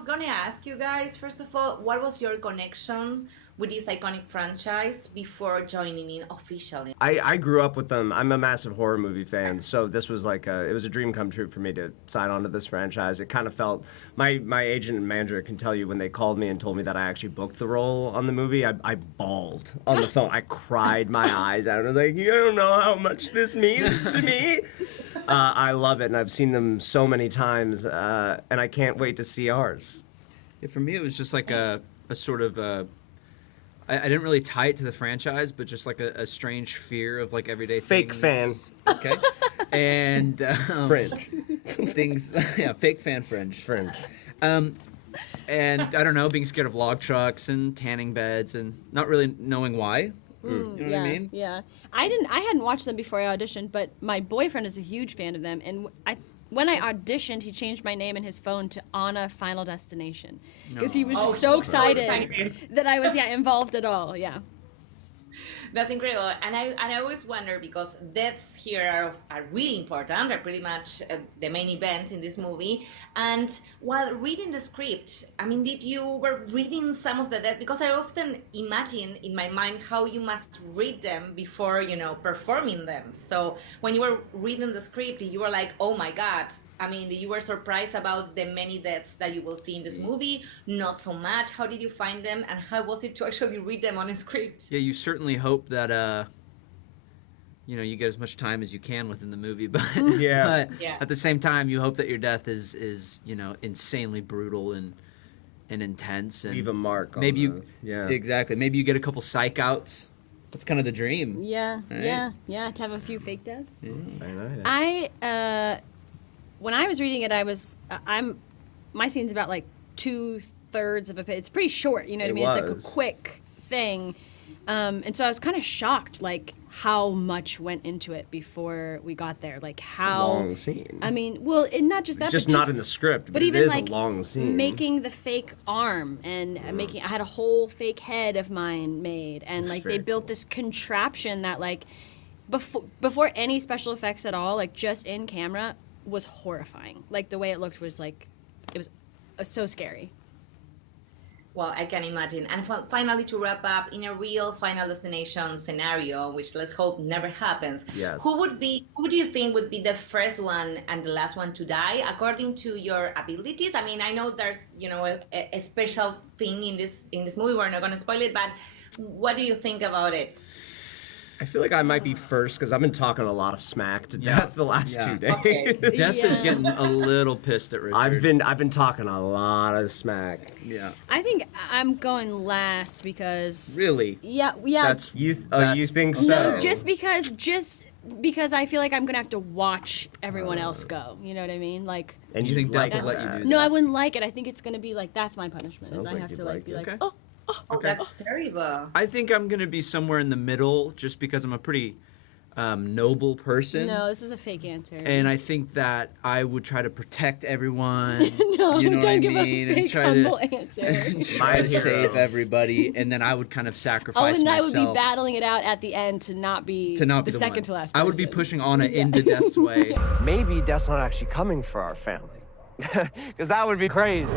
was gonna ask you guys, first of all, what was your connection with this iconic franchise before joining in officially? I grew up with them. I'm a massive horror movie fan, so this was like it was a dream come true for me to sign on to this franchise. It kind of felt, my agent and manager can tell you when they called me and told me that I actually booked the role on the movie, I bawled on the phone. I cried my eyes out. I was like, you don't know how much this means to me. I love it, and I've seen them so many times, and I can't wait to see ours. Yeah, for me, it was just like a sort of I didn't really tie it to the franchise, but just like a strange fear of like everyday Fake things. fan. Okay. And Fringe. things, yeah, fake fan fringe. Fringe. And I don't know, being scared of log trucks and tanning beds and not really knowing why. You know what I mean? Yeah. I hadn't watched them before I auditioned, but my boyfriend is a huge fan of them, and when I auditioned, he changed my name in his phone to Anna Final Destination because he was just so excited that I was involved at all. Yeah. That's incredible, and I always wonder, because deaths here are really important. They're pretty much the main event in this movie. And while reading the script, I mean, did you were reading some of the deaths? Because I often imagine in my mind how you must read them before, performing them. So when you were reading the script, you were like, oh my God. I mean, you were surprised about the many deaths that you will see in this movie? Not so much. How did you find them, and how was it to actually read them on a script? Yeah, you certainly hope that you get as much time as you can within the movie, but at the same time, you hope that your death is insanely brutal and intense, and leave a mark. Maybe exactly. Maybe you get a couple psych outs. That's kind of the dream. Yeah, right? yeah. To have a few fake deaths. Yeah. When I was reading it, my scene's about like 2/3 of a page. It's pretty short, you know what I mean? It's like a quick thing. And so I was kind of shocked, like, how much went into it before we got there. Like, how... It's a long scene. I mean, well, not just that, just but not in the script, but even it is like a long scene. Making the fake arm and I had a whole fake head of mine made. And, like, they built this contraption that, like, before any special effects at all, like, just in camera... was horrifying. Like, the way it looked was like, it was so scary. Well, I can imagine. And finally, to wrap up, in a real Final Destination scenario, which let's hope never happens, who do you think would be the first one and the last one to die, according to your abilities? I mean, I know there's, a special thing in this movie. We're not going to spoil it, but what do you think about it? I feel like I might be first because I've been talking a lot of smack to death the last 2 days. Okay. Death is getting a little pissed at Richard. I've been talking a lot of smack. Yeah. I think I'm going last because... Really? Yeah. You think so? No, just because I feel like I'm going to have to watch everyone else go. You know what I mean? Like... And you think Death will let you do that? No, I wouldn't like it. I think it's going to be like, that's my punishment. Sounds is I like have you'd to like be it. like, Okay. Oh, that's terrible. I think I'm going to be somewhere in the middle just because I'm a pretty noble person. No, this is a fake answer. And I think that I would try to protect everyone. No, you know what I don't give mean? a fake, And try humble to, answer. and try to save everybody. And then I would kind of sacrifice and myself. I would be battling it out at the end to not be the second one. to last person. I would be pushing Anna into Death's way. Maybe Death's not actually coming for our family. Because that would be crazy.